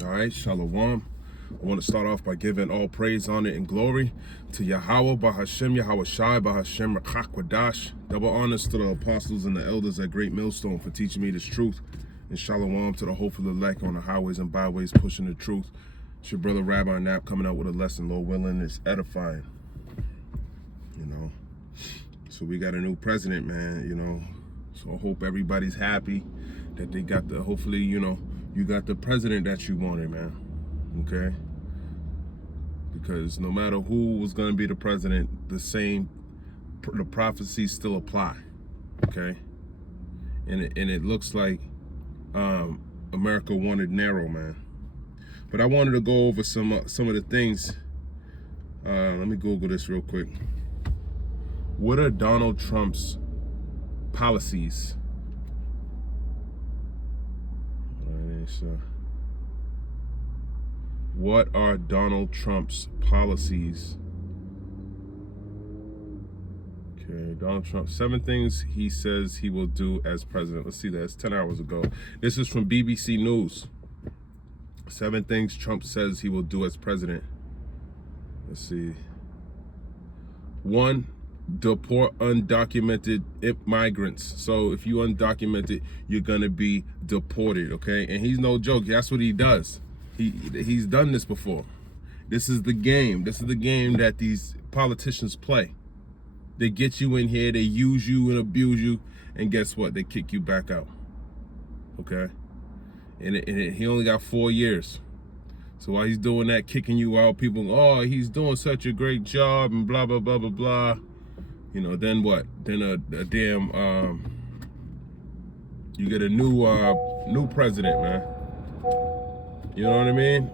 All right, Shalom. I want to start off by giving all praise, honor, and glory to Yahweh, Bahashem, Yahweh Shai, Bahashem, Rachakwadash. Double honors to the apostles and the elders at Great Millstone for teaching me this truth. And Shalom to the hopeful elect on the highways and byways pushing the truth. It's your brother Rabbi Knapp coming out with a lesson, Lord willing, it's edifying. You know, so we got a new president, man, you know. So I hope everybody's happy that they got the, hopefully, you know, you got the president that you wanted, man. Okay? Because no matter who was going to be the president, the prophecies still apply. Okay? And it looks like America wanted narrow, man. But I wanted to go over some of the things. Let me Google this real quick. What are Donald Trump's policies? What are Donald Trump's policies? Okay, Donald Trump, 7 things he says he will do as president. Let's see, that's 10 hours ago. This is from BBC News. 7 things Trump says he will do as president. Let's see. 1, deport undocumented migrants. So if you undocumented, you're gonna be deported, okay? And he's no joke. That's what he does. He's done this before. This is the game. This is the game that these politicians play. They get you in here, they use you and abuse you, and guess what? They kick you back out, okay? And he only got 4 years. So while he's doing that, kicking you out, people, oh, he's doing such a great job and blah, blah, blah, blah, blah. You know, then what? Then a damn, you get a new president, man. You know what I mean?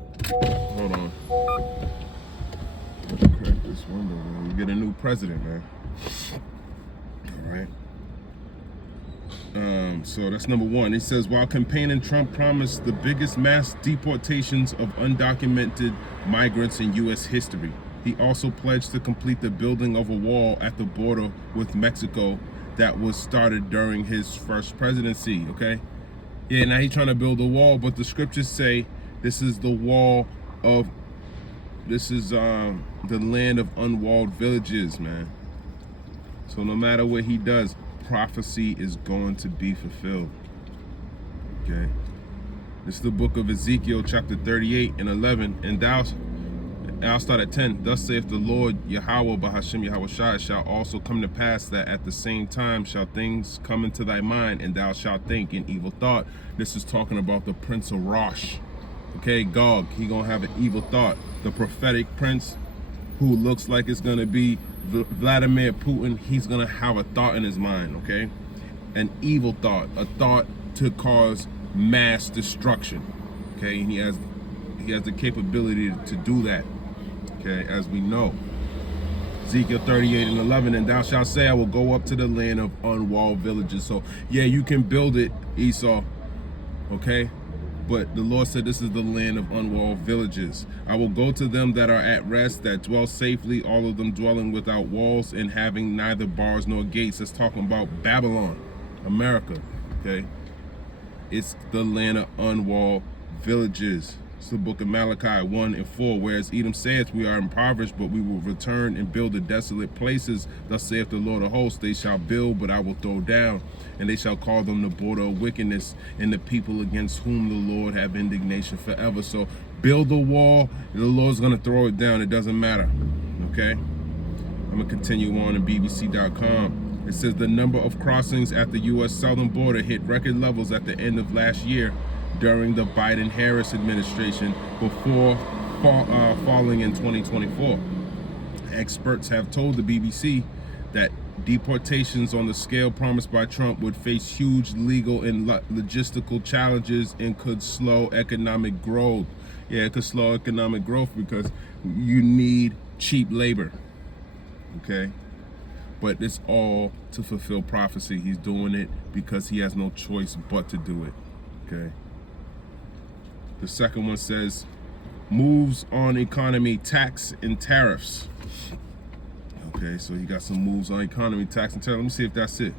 Hold on. Let's crack this window, man. You get a new president, man. All right. So that's number 1. It says, while campaigning, Trump promised the biggest mass deportations of undocumented migrants in U.S. history. He also pledged to complete the building of a wall at the border with Mexico that was started during his first presidency, okay? Yeah, now he's trying to build a wall, but the scriptures say this is the wall of, this is the land of unwalled villages, man. So no matter what he does, prophecy is going to be fulfilled, okay? This is the book of Ezekiel, chapter 38 and 11, and I'll start at 10. Thus saith the Lord Yahweh, Bahashem Yahweh Shai, shall also come to pass that at the same time shall things come into thy mind, and thou shalt think in evil thought. This is talking about the prince of Rosh. Okay, Gog, he gonna have an evil thought. The prophetic prince who looks like it's gonna be Vladimir Putin, he's gonna have a thought in his mind, okay? An evil thought, a thought to cause mass destruction, okay? And he has the capability to do that, okay, as we know. Ezekiel 38 and 11, and thou shalt say, I will go up to the land of unwalled villages. So, yeah, you can build it, Esau, okay? But the Lord said this is the land of unwalled villages. I will go to them that are at rest, that dwell safely, all of them dwelling without walls and having neither bars nor gates. It's talking about Babylon, America, okay? It's the land of unwalled villages. It's the book of Malachi 1 and 4, whereas Edom saith, we are impoverished, but we will return and build the desolate places. Thus saith the Lord of hosts, they shall build, but I will throw down, and they shall call them the border of wickedness, and the people against whom the Lord have indignation forever. So build the wall, and the Lord's going to throw it down. It doesn't matter, okay? I'm going to continue on in BBC.com. It says the number of crossings at the U.S. southern border hit record levels at the end of last year, during the Biden-Harris administration, before falling in 2024. Experts have told the BBC that deportations on the scale promised by Trump would face huge legal and logistical challenges and could slow economic growth. Yeah, it could slow economic growth because you need cheap labor, okay? But it's all to fulfill prophecy. He's doing it because he has no choice but to do it, okay? The second one says, moves on economy, tax and tariffs. Okay, so he got some moves on economy, tax and tariffs. Let me see if that's it.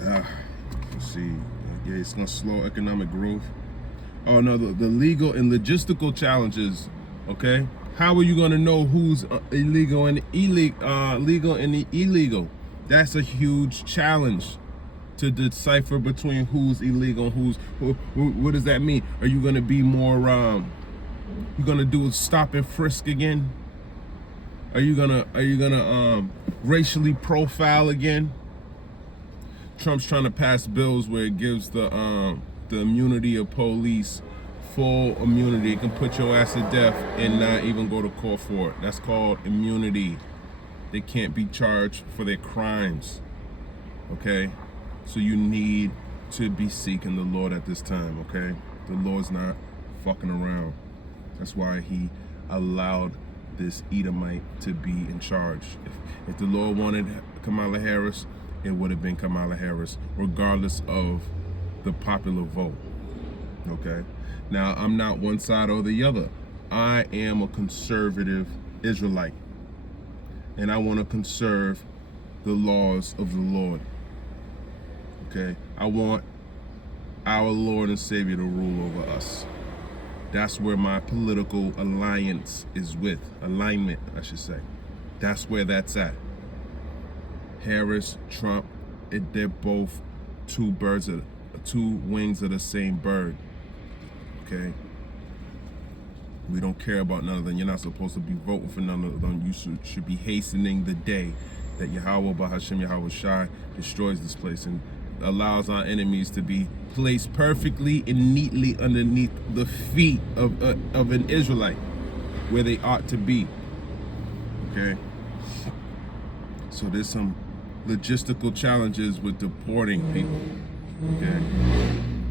Let's see. Yeah, it's gonna slow economic growth. Oh no, the legal and logistical challenges. Okay, how are you going to know who's illegal and legal and illegal? That's a huge challenge to decipher between who's illegal and what does that mean? Are you going to be more you going to do a stop and frisk again? Are you going to racially profile again? Trump's trying to pass bills where it gives the immunity of police full immunity. It can put your ass to death and not even go to court for it. That's called immunity. They can't be charged for their crimes. Okay? So you need to be seeking the Lord at this time, okay? The Lord's not fucking around. That's why he allowed this Edomite to be in charge. If the Lord wanted Kamala Harris, it would have been Kamala Harris, regardless of the popular vote. Okay? Now, I'm not one side or the other. I am a conservative Israelite. And I want to conserve the laws of the Lord. Okay? I want our Lord and Savior to rule over us. That's where my political alignment, I should say. That's where that's at. Harris, Trump, they're both two wings of the same bird. Okay? We don't care about none of them. You're not supposed to be voting for none of them. You should be hastening the day that Yahweh Bahashem Yahweh Shai destroys this place and allows our enemies to be placed perfectly and neatly underneath the feet of an Israelite, where they ought to be. Okay? So there's some logistical challenges with deporting people. Okay?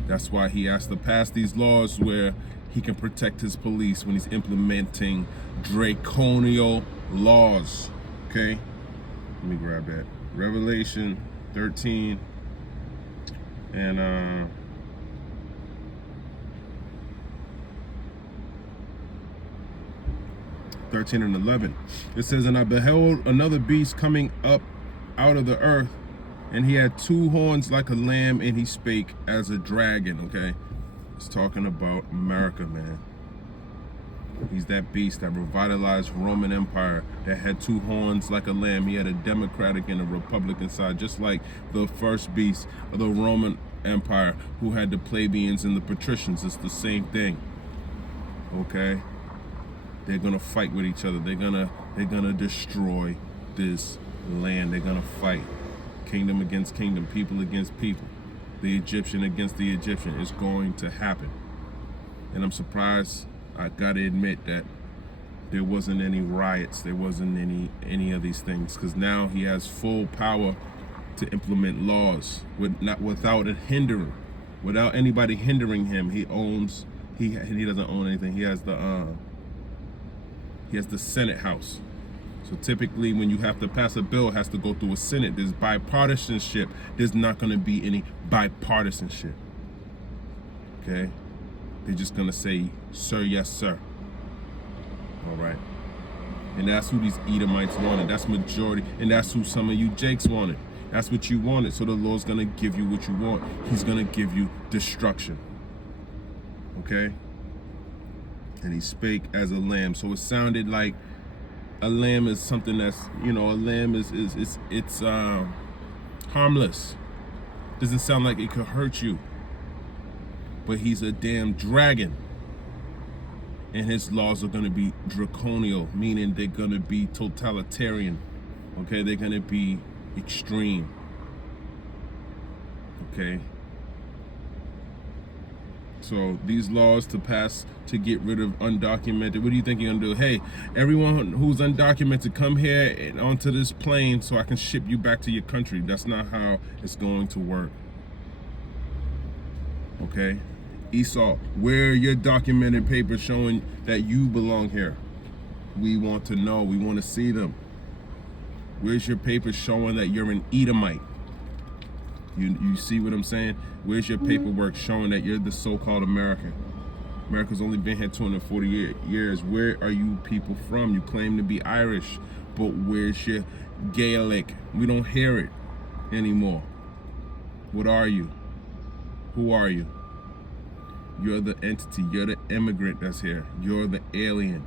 That's why he has to pass these laws where he can protect his police when he's implementing draconian laws. Okay? Let me grab that. Revelation 13 and 13 and 11. It says, "And I beheld another beast coming up out of the earth, and he had two horns like a lamb, and he spake as a dragon." Okay? It's talking about America, man. He's that beast that revitalized Roman Empire, that had two horns like a lamb. He had a Democratic and a Republican side, just like the first beast of the Roman Empire, who had the plebeians and the patricians. It's the same thing. Okay? They're gonna fight with each other. They're gonna destroy this land. They're gonna fight. Kingdom against kingdom, people against people. The Egyptian against the Egyptian. It's going to happen. And I'm surprised, I gotta admit, that there wasn't any riots, there wasn't any of these things, because now he has full power to implement laws without anybody hindering him. He doesn't own anything. He has the Senate House. So typically when you have to pass a bill, it has to go through a Senate. There's bipartisanship. There's not going to be any bipartisanship. Okay? They're just going to say, "Sir, yes, sir." All right? And that's who these Edomites wanted. That's majority. And that's who some of you Jakes wanted. That's what you wanted. So the Lord's going to give you what you want. He's going to give you destruction. Okay? And he spake as a lamb. So it sounded like a lamb is something that's, a lamb it's harmless. Doesn't sound like it could hurt you. But he's a damn dragon. And his laws are going to be draconial, meaning they're going to be totalitarian. Okay, they're going to be extreme. Okay. So these laws to pass to get rid of undocumented, what do you think you're gonna do? Hey, everyone who's undocumented, come here and onto this plane so I can ship you back to your country. That's not how it's going to work. Okay? Esau, where are your documented papers showing that you belong here? We want to know. We want to see them. Where's your papers showing that you're an Edomite? You see what I'm saying? Where's your paperwork showing that you're the so-called American? America's only been here 240 years. Where are you people from? You claim to be Irish, but where's your Gaelic? We don't hear it anymore. What are you? Who are you? You're the entity. You're the immigrant that's here. You're the alien.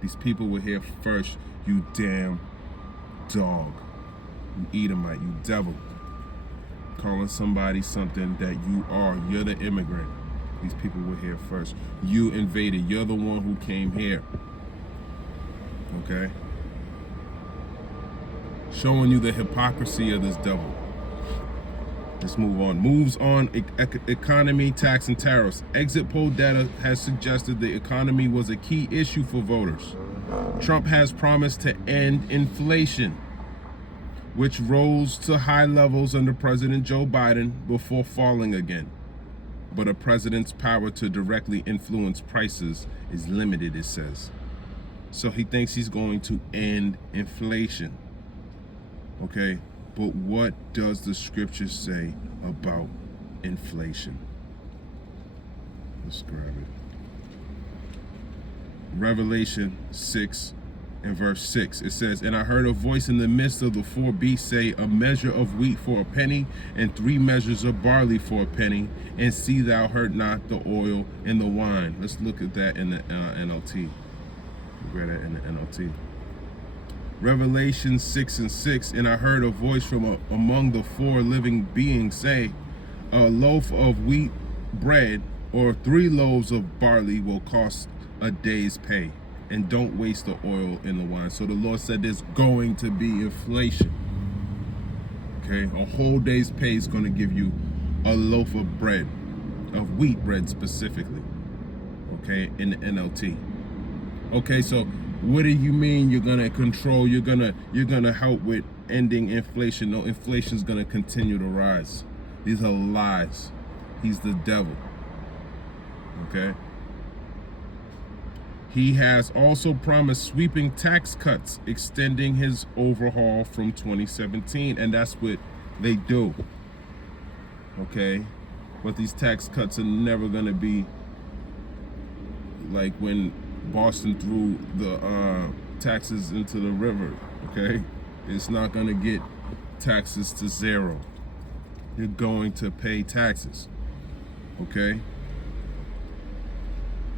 These people were here first. You damn dog. You Edomite. You devil. Calling somebody something that you are. You're the immigrant. These people were here first. You invaded. You're the one who came here. Okay? Showing you the hypocrisy of this devil. Let's move on. Moves on economy, tax, and tariffs. Exit poll data has suggested the economy was a key issue for voters. Trump has promised to end inflation, which rose to high levels under President Joe Biden before falling again. But a president's power to directly influence prices is limited, it says. So he thinks he's going to end inflation. Okay? But what does the scripture say about inflation? Let's grab it. Revelation 6 and verse 6. It says, "And I heard a voice in the midst of the four beasts say, a measure of wheat for a penny, and 3 measures of barley for a penny, and see thou hurt not the oil and the wine." Let's look at that in the NLT. Read that in the NLT. Revelation 6 and 6, "And I heard a voice from among the 4 living beings say, a loaf of wheat bread or 3 loaves of barley will cost a day's pay, and don't waste the oil in the wine." So the Lord said there's going to be inflation. Okay, a whole day's pay is going to give you a loaf of bread, of wheat bread specifically. Okay, in the NLT. Okay, so what do you mean you're gonna control? You're gonna help with ending inflation? No, inflation's gonna continue to rise. These are lies. He's the devil. Okay. He has also promised sweeping tax cuts, extending his overhaul from 2017, and that's what they do. Okay, but these tax cuts are never gonna be like when Boston threw the taxes into the river. Okay, it's not gonna get taxes to 0. You're going to pay taxes. Okay,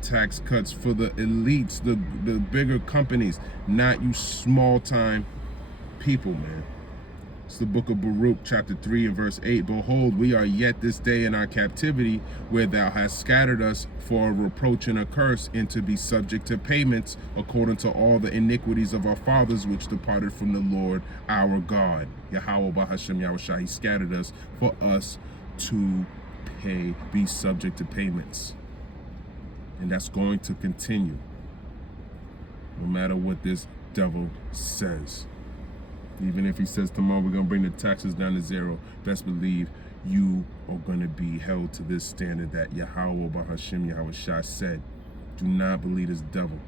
tax cuts for the elites, the bigger companies, not you small time people, man. It's the book of Baruch, chapter 3 and verse 8. "Behold, we are yet this day in our captivity, where thou hast scattered us for a reproach and a curse, and to be subject to payments according to all the iniquities of our fathers, which departed from the Lord our God." Yahweh Bahashem Yahushua, he scattered us for us to be subject to payments. And that's going to continue, no matter what this devil says. Even if he says tomorrow we're going to bring the taxes down to 0, best believe you are going to be held to this standard that Yahweh Bahashem Yahushua said. Do not believe this devil.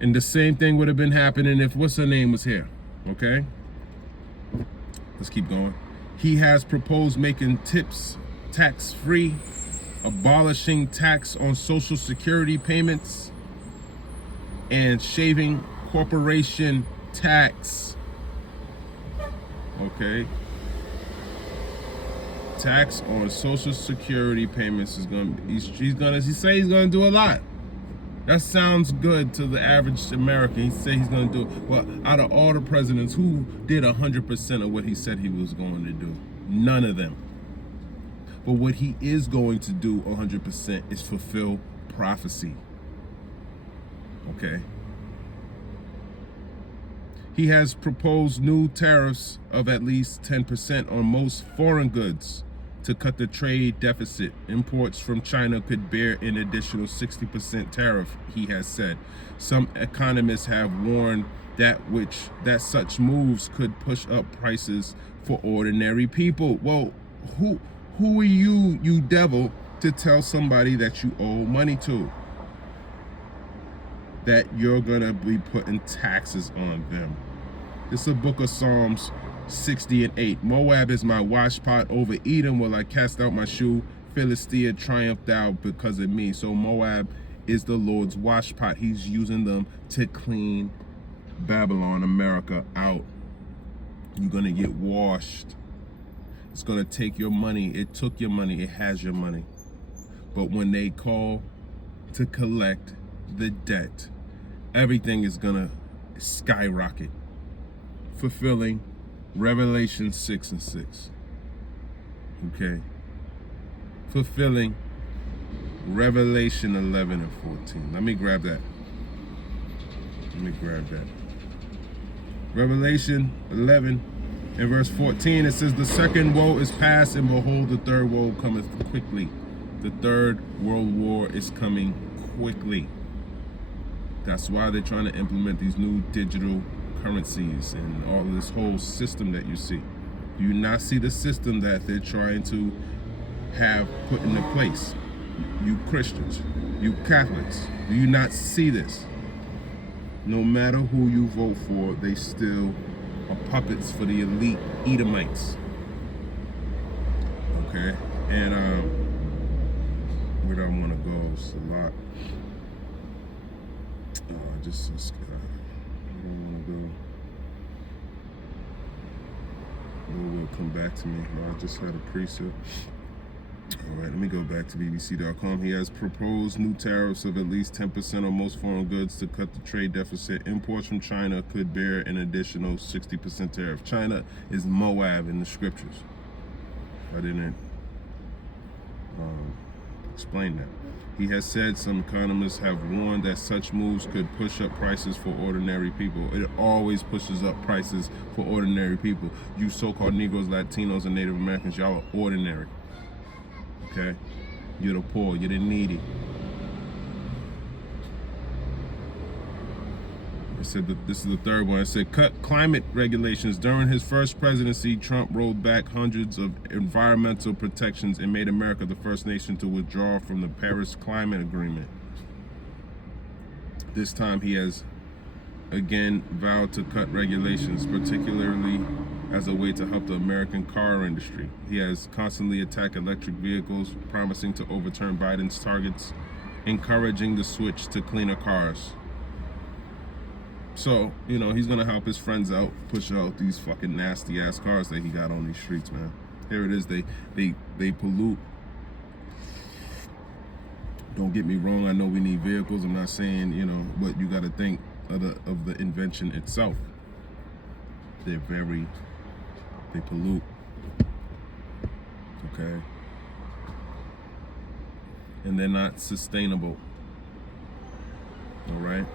And the same thing would have been happening if what's her name was here. Okay? Let's keep going. He has proposed making tips tax-free, abolishing tax on Social Security payments, and shaving corporation tax. Okay, tax on Social Security payments is gonna. He say he's gonna do a lot. That sounds good to the average American. He say he's gonna do it. Well, out of all the presidents, who did 100% of what he said he was going to do? None of them. But what he is going to do 100% is fulfill prophecy. Okay. He has proposed new tariffs of at least 10% on most foreign goods to cut the trade deficit. Imports from China could bear an additional 60% tariff, he has said. Some economists have warned that such moves could push up prices for ordinary people. Well, who are you, you devil, to tell somebody that you owe money to that you're gonna be putting taxes on them? It's the book of Psalms 60 and 8. "Moab is my washpot, over Edom will I cast out my shoe. Philistia, triumph thou because of me." So Moab is the Lord's washpot. He's using them to clean Babylon, America, out. You're gonna get washed. It's going to take your money. It took your money. It has your money. But when they call to collect the debt, everything is going to skyrocket, fulfilling Revelation 6:6. Okay? Fulfilling Revelation 11:14. Let me grab that. Revelation 11 and verse 14, it says, the second woe is past, and behold, the third woe cometh quickly. The third world war is coming quickly. That's why they're trying to implement these new digital currencies and all of this whole system that you see. Do you not see the system that they're trying to have put into place? You Christians, you Catholics, do you not see this? No matter who you vote for, they still are puppets for the elite Edomites. Okay? And where do I want to go? Salat. I don't want to go. It will come back to me. I just had a precept. All right, let me go back to BBC.com. He has proposed new tariffs of at least 10% on most foreign goods to cut the trade deficit. Imports from China could bear an additional 60% tariff. China is Moab in the scriptures. I didn't explain that. He has said some economists have warned that such moves could push up prices for ordinary people. It always pushes up prices for ordinary people. You so-called Negroes, Latinos, and Native Americans, y'all are ordinary. Okay? You're the poor, you're the needy. It said that this is the third one. It said cut climate regulations. During his first presidency, Trump rolled back hundreds of environmental protections and made America the first nation to withdraw from the Paris Climate Agreement. This time he has again vowed to cut regulations, particularly as a way to help the American car industry. He has constantly attacked electric vehicles, promising to overturn Biden's targets, encouraging the switch to cleaner cars. So, you know, he's gonna help his friends out, push out these fucking nasty ass cars that he got on these streets, man. Here it is, they pollute. Don't get me wrong, I know we need vehicles. I'm not saying, you know, but you gotta think of the invention itself. They pollute. Okay? And they're not sustainable. All right?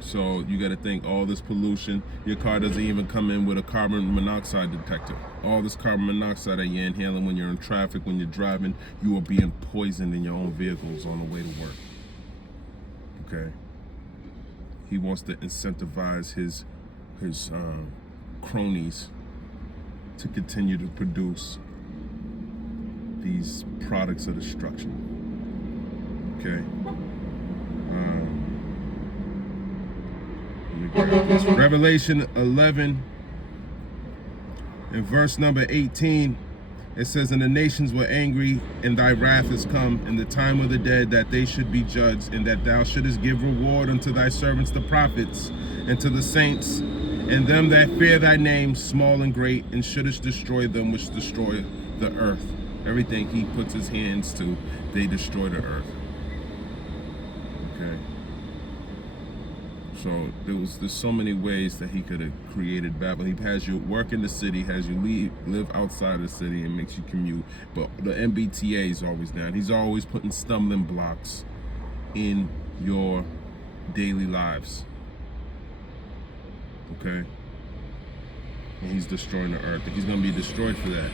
So you got to think all this pollution, your car doesn't even come in with a carbon monoxide detector. All this carbon monoxide that you're inhaling when you're in traffic, when you're driving, you are being poisoned in your own vehicles on the way to work. Okay? He wants to incentivize his cronies to continue to produce these products of destruction. Okay? Revelation 11 in verse number 18, it says, and the nations were angry, and thy wrath is come, in the time of the dead, that they should be judged, and that thou shouldest give reward unto thy servants the prophets, and to the saints, and them that fear thy name, small and great, and shouldest destroy them which destroy the earth. Everything he puts his hands to, they destroy the earth. Okay? So there's so many ways that he could have created Babylon. He has you work in the city, has you live outside the city, and makes you commute. But the MBTA is always down. He's always putting stumbling blocks in your daily lives. Okay? And he's destroying the earth. And he's going to be destroyed for that.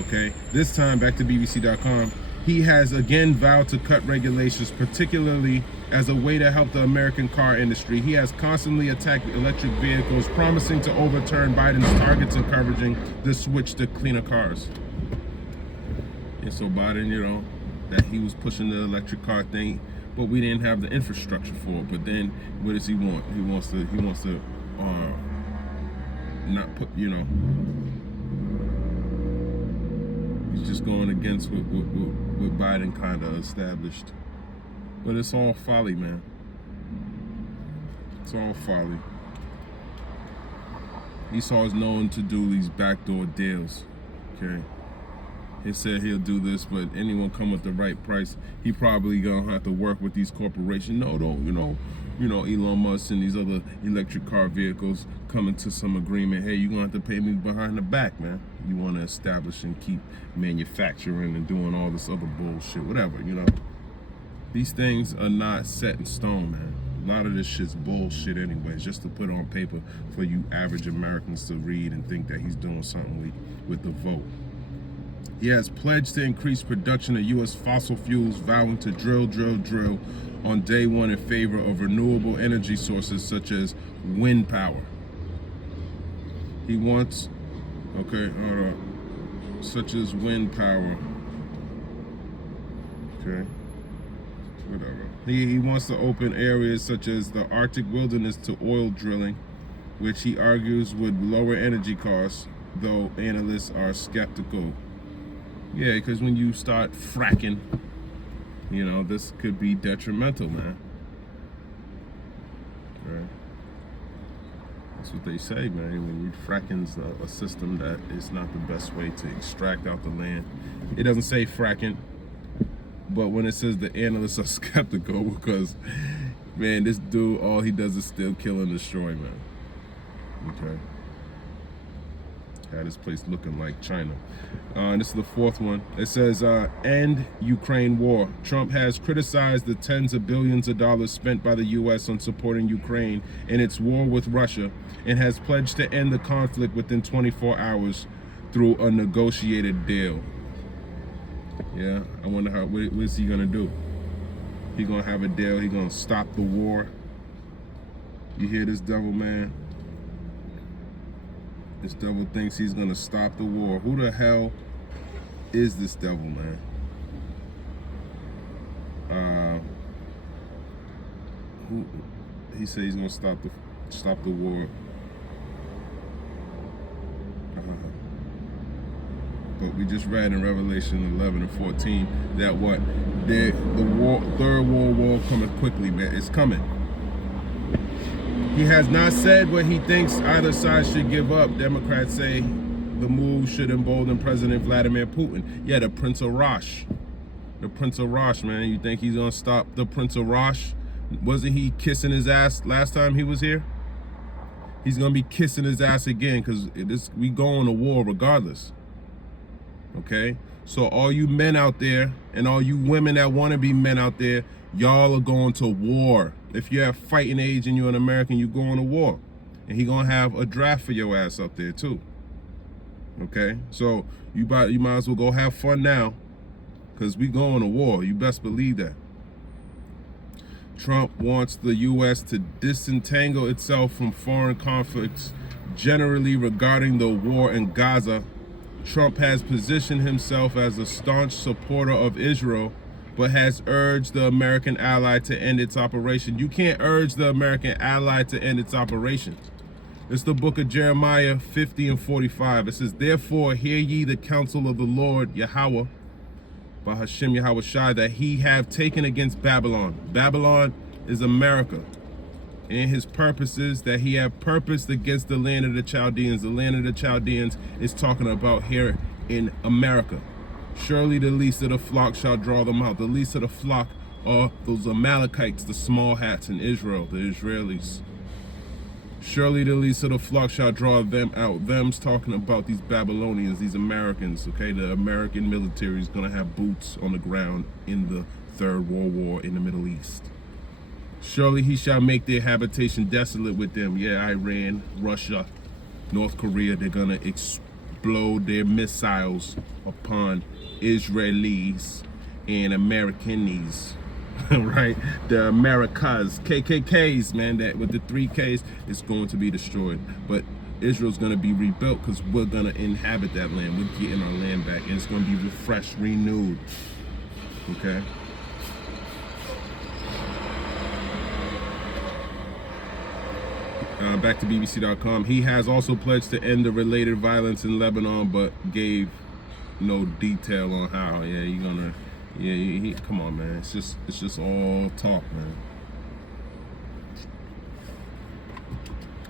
Okay? This time, back to BBC.com, he has again vowed to cut regulations, particularly as a way to help the American car industry. He has constantly attacked electric vehicles, promising to overturn Biden's targets, encouraging the switch to cleaner cars. And so Biden, you know, that he was pushing the electric car thing, but we didn't have the infrastructure for it. But then, what does he want? He wants to not put, you know, he's just going against what Biden kind of established. But it's all folly, man. It's all folly. Esau is known to do these backdoor deals. Okay. He said he'll do this, but anyone come with the right price, he probably gonna have to work with these corporations. No, don't, Elon Musk and these other electric car vehicles coming to some agreement. Hey, you're gonna have to pay me behind the back, man. You wanna establish and keep manufacturing and doing all this other bullshit, whatever, These things are not set in stone, man. A lot of this shit's bullshit anyways, just to put on paper for you average Americans to read and think that he's doing something with the vote. He has pledged to increase production of U.S. fossil fuels, vowing to drill on day one in favor of renewable energy sources such as wind power. He wants, such as wind power. Okay, whatever. He wants to open areas such as the Arctic wilderness to oil drilling, which he argues would lower energy costs, though analysts are skeptical. Yeah, because when you start fracking, this could be detrimental, man. Right? That's what they say, man. When you fracking's a system that is not the best way to extract out the land. It doesn't say fracking, but when it says the analysts are skeptical, because, man, this dude, all he does is still kill and destroy, man. Okay. Had his place looking like China. This is the fourth one. It says, end Ukraine war. Trump has criticized the tens of billions of dollars spent by the U.S. on supporting Ukraine in its war with Russia and has pledged to end the conflict within 24 hours through a negotiated deal. Yeah, I wonder what is he gonna do? He gonna have a deal? He gonna stop the war? You hear this devil, man? This devil thinks he's gonna stop the war. Who the hell is this devil, man? He said he's gonna stop the war. But we just read in Revelation 11 and 14 that the third world war coming quickly, man. It's coming. He has not said what he thinks either side should give up. Democrats say the move should embolden President Vladimir Putin. Yeah, the Prince of Rosh. The Prince of Rosh, man. You think he's gonna stop the Prince of Rosh? Wasn't he kissing his ass last time he was here? He's gonna be kissing his ass again, because we going to war regardless. Okay? So all you men out there and all you women that want to be men out there, y'all are going to war. If you're at fighting age and you're an American, you're going to war. And he gonna have a draft for your ass up there too. Okay? So you might as well go have fun now, because we going to war. You best believe that. Trump wants the U.S. to disentangle itself from foreign conflicts, generally regarding the war in Gaza. Trump has positioned himself as a staunch supporter of Israel, but has urged the American ally to end its operation. You can't urge the American ally to end its operation. It's the book of Jeremiah 50 and 45. It says, therefore, hear ye the counsel of the Lord Yahweh, by Hashem Yahweh Shai, that he have taken against Babylon. Babylon is America. And his purposes that he have purposed against the land of the Chaldeans. The land of the Chaldeans is talking about here in America. Surely the least of the flock shall draw them out. The least of the flock are those Amalekites, the small hats in Israel, the Israelis. Surely the least of the flock shall draw them out. Them's talking about these Babylonians, these Americans, okay? The American military is going to have boots on the ground in the Third World War in the Middle East. Surely he shall make their habitation desolate with them. Yeah, Iran, Russia, North Korea, they're going to explode their missiles upon Israelis and Americanis. Right? The Americas, KKKs, man, that with the 3 Ks, it's going to be destroyed. But Israel's going to be rebuilt, because we're going to inhabit that land. We're getting our land back, and it's going to be refreshed, renewed. Okay? Back to BBC.com. He has also pledged to end the related violence in Lebanon, but gave no detail on how. Yeah, you're gonna. Yeah, come on, man. It's just all talk, man.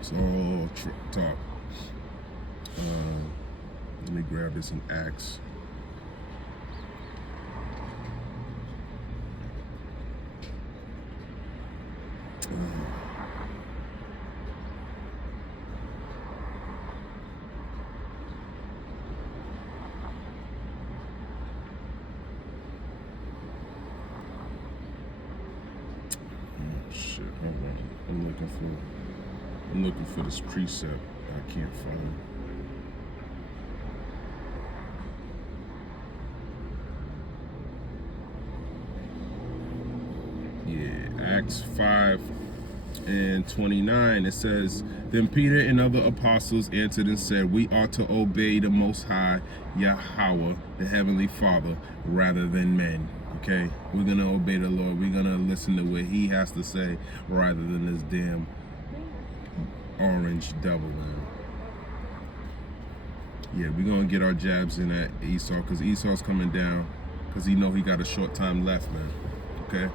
It's all talk. Let me grab this in Acts. Shit, hold on. I'm looking for this precept. I can't find it. Yeah, Acts 5:29. It says, "Then Peter and other apostles answered and said, we ought to obey the Most High, Yahweh, the Heavenly Father, rather than men." Okay, we're gonna obey the Lord. We're gonna listen to what He has to say rather than this damn orange devil, man. Yeah, we're gonna get our jabs in at Esau, because Esau's coming down, because he know he got a short time left, man. Okay,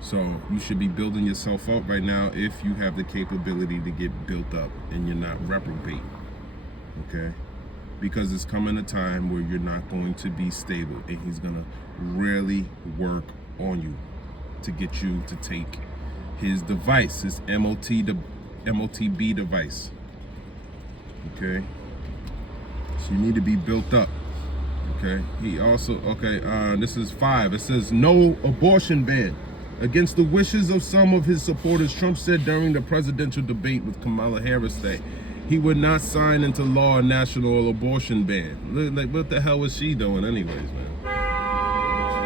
so you should be building yourself up right now if you have the capability to get built up and you're not reprobate. Okay, because it's coming a time where you're not going to be stable, and He's gonna really work on you to get you to take His device, His MOTB device. Okay, so you need to be built up. Okay, he also, this is 5. It says, "No abortion ban. Against the wishes of some of his supporters, Trump said during the presidential debate with Kamala Harris that he would not sign into law a national abortion ban." Like, what the hell was she doing anyways, man?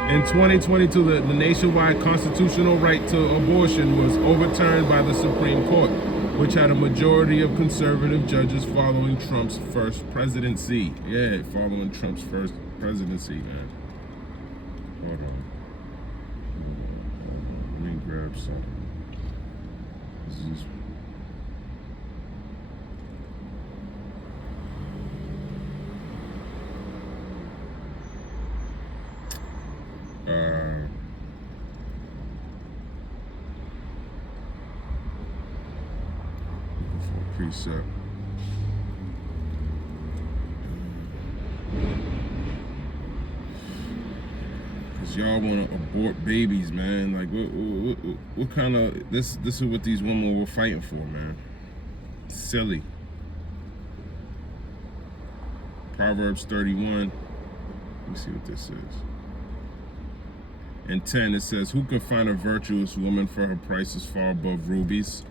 In 2022, the nationwide constitutional right to abortion was overturned by the Supreme Court, which had a majority of conservative judges following Trump's first presidency. Yeah, following Trump's first presidency, man. Hold on. Let me grab something. This is... looking for a precept. Cause y'all want to abort babies, man. Like, what kind of this is what these women were fighting for, man. Silly. Proverbs 31. Let me see what this is. In 10, it says, "Who can find a virtuous woman, for her price is far above rubies?"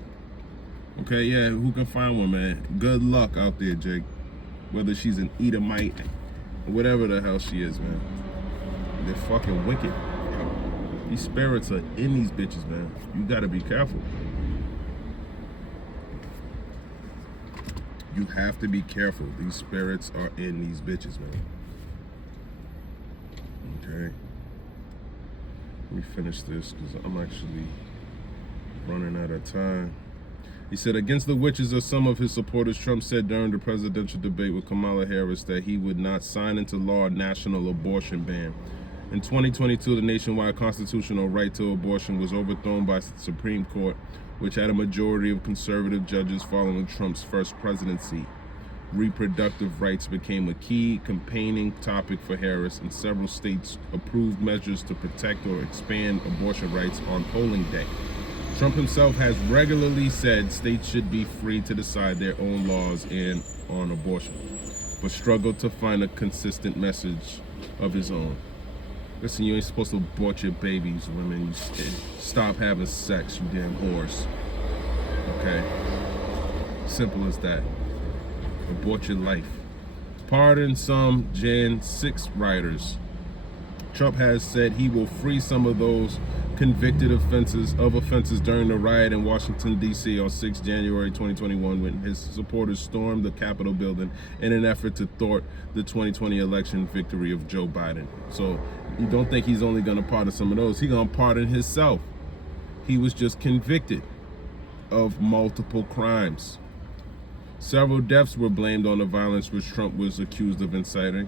Okay, yeah, who can find one, man? Good luck out there, Jake. Whether she's an Edomite or whatever the hell she is, man. They're fucking wicked. These spirits are in these bitches, man. You gotta be careful. You have to be careful. These spirits are in these bitches, man. Okay. Let me finish this, because I'm actually running out of time. He said, "Against the wishes of some of his supporters, Trump said during the presidential debate with Kamala Harris that he would not sign into law a national abortion ban. In 2022, the nationwide constitutional right to abortion was overthrown by the Supreme Court, which had a majority of conservative judges following Trump's first presidency. Reproductive rights became a key campaigning topic for Harris, and several states approved measures to protect or expand abortion rights on polling day. Trump himself has regularly said states should be free to decide their own laws on abortion, but struggled to find a consistent message of his own. Listen, you ain't supposed to abort your babies, women. You stop having sex, you damn whores. Okay? Simple as that. Abort your life. Pardon some Jan 6 rioters. Trump has said he will free some of those convicted offenses during the riot in Washington, D.C. on 6 January 2021 when his supporters stormed the Capitol building in an effort to thwart the 2020 election victory of Joe Biden. So you don't think he's only going to pardon some of those. He's going to pardon himself. He was just convicted of multiple crimes. Several deaths were blamed on the violence which Trump was accused of inciting.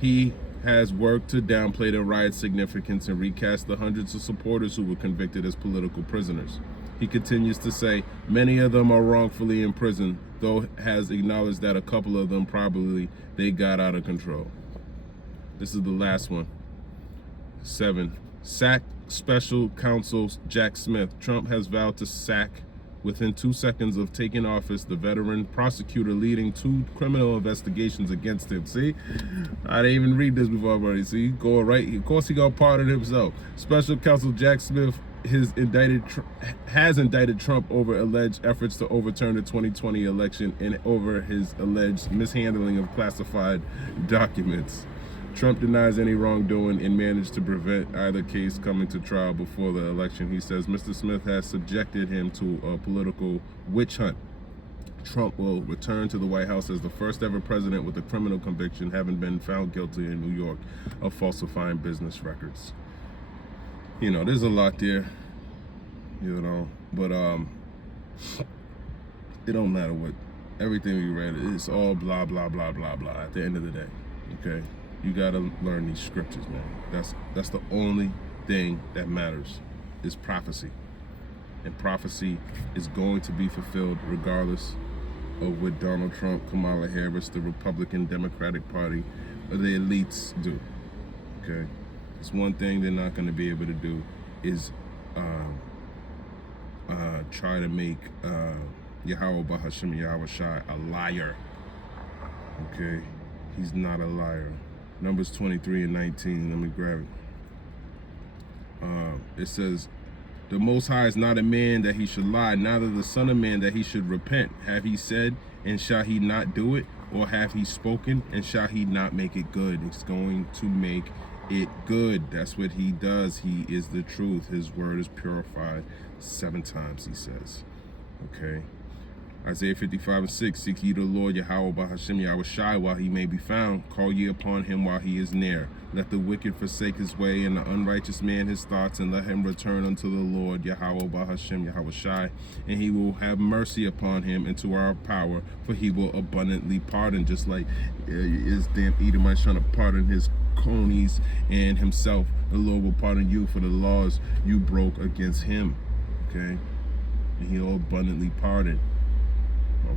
He has worked to downplay the riot's significance and recast the hundreds of supporters who were convicted as political prisoners. He continues to say, many of them are wrongfully in prison, though has acknowledged that a couple of them probably they got out of control. This is the last one. 7. Sack Special Counsel Jack Smith. Trump has vowed to sack within 2 seconds of taking office the veteran prosecutor leading 2 criminal investigations against him. See, I didn't even read this before, buddy. See, going right. Of course, he got pardoned himself. Special Counsel Jack Smith has indicted Trump over alleged efforts to overturn the 2020 election and over his alleged mishandling of classified documents. Trump denies any wrongdoing and managed to prevent either case coming to trial before the election. He says Mr. Smith has subjected him to a political witch hunt. Trump will return to the White House as the first ever president with a criminal conviction, having been found guilty in New York of falsifying business records. You know, there's a lot there, you know, but it don't matter what, everything we read, it's all blah, blah, blah, blah, blah at the end of the day, okay? You gotta learn these scriptures, man. That's the only thing that matters, is prophecy. And prophecy is going to be fulfilled regardless of what Donald Trump, Kamala Harris, the Republican Democratic Party, or the elites do, okay? It's one thing they're not going to be able to do is try to make Yahweh Bahashim Yahweh Shai a liar. Okay? He's not a liar. Numbers 23 and 19. Let me grab it. It says, the Most High is not a man that he should lie, neither the Son of Man that he should repent. Have he said, and shall he not do it? Or have he spoken, and shall he not make it good? He's going to make it good. That's what he does. He is the truth. His word is purified 7 times, he says. Okay? Isaiah 55 and 6, seek ye the Lord Yahweh Bahashim Yahweh Shai while he may be found. Call ye upon him while he is near. Let the wicked forsake his way, and the unrighteous man his thoughts, and let him return unto the Lord Yahweh Bahashim Yahweh Shai, and he will have mercy upon him and to our power, for he will abundantly pardon, just like is damn Edomite trying to pardon his cronies and himself. The Lord will pardon you for the laws you broke against him. Okay? And he'll abundantly pardon.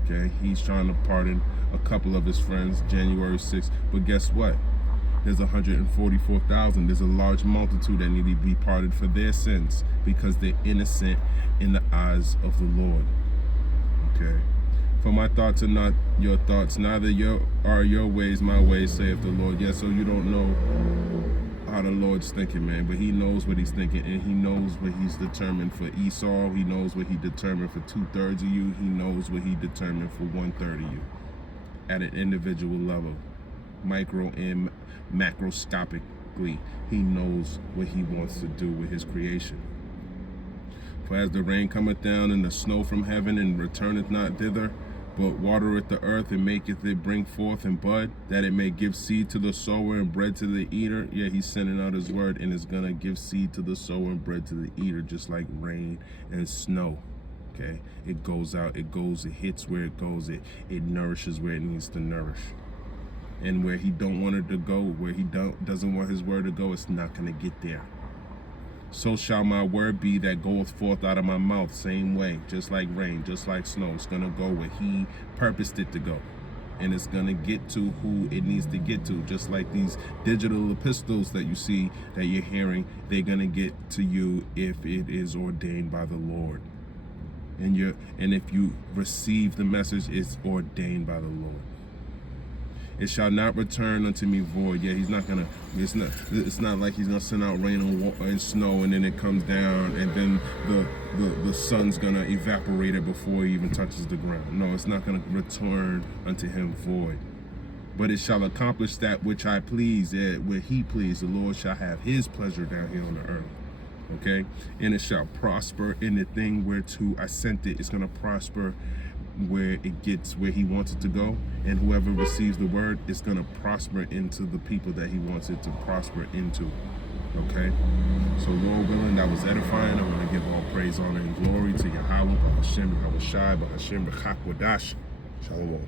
Okay, he's trying to pardon a couple of his friends January 6th, but guess what? There's 144,000. There's a large multitude that need to be pardoned for their sins because they're innocent in the eyes of the Lord. Okay, for my thoughts are not your thoughts, neither are your ways my ways, saith the Lord. Yes, so you don't know how the Lord's thinking, man, but he knows what he's thinking, and he knows what he's determined for Esau. He knows what he determined for 2/3 of you. He knows what he determined for 1/3 of you at an individual level, micro and macroscopically. He knows what he wants to do with his creation. For as the rain cometh down and the snow from heaven and returneth not thither, but watereth the earth and maketh it bring forth and bud, that it may give seed to the sower and bread to the eater. Yeah, he's sending out his word, and it's gonna give seed to the sower and bread to the eater, just like rain and snow. Okay, it goes out, it goes, it hits where it goes, it nourishes where it needs to nourish. And where he don't want it to go, where he doesn't want his word to go, it's not gonna get there. So shall my word be that goeth forth out of my mouth, same way, just like rain, just like snow. It's going to go where he purposed it to go. And it's going to get to who it needs to get to, just like these digital epistles that you see, that you're hearing, they're going to get to you if it is ordained by the Lord. And if you receive the message, it's ordained by the Lord. It shall not return unto me void. Yeah, he's not gonna. It's not like he's gonna send out rain and snow, and then it comes down, and then the sun's gonna evaporate it before he even touches the ground. No, it's not gonna return unto him void. But it shall accomplish that which I please. Where he please, the Lord shall have his pleasure down here on the earth. Okay, and it shall prosper in the thing whereto I sent it. It's gonna prosper where it gets where he wants it to go, and whoever receives the word is going to prosper into the people that he wants it to prosper into. Okay, so Lord willing, that was edifying. I want to give all praise, honor, and glory to Yahweh, Bahashim, Yahweh Shai, Bahashim, B'chak Wadash. Shalom.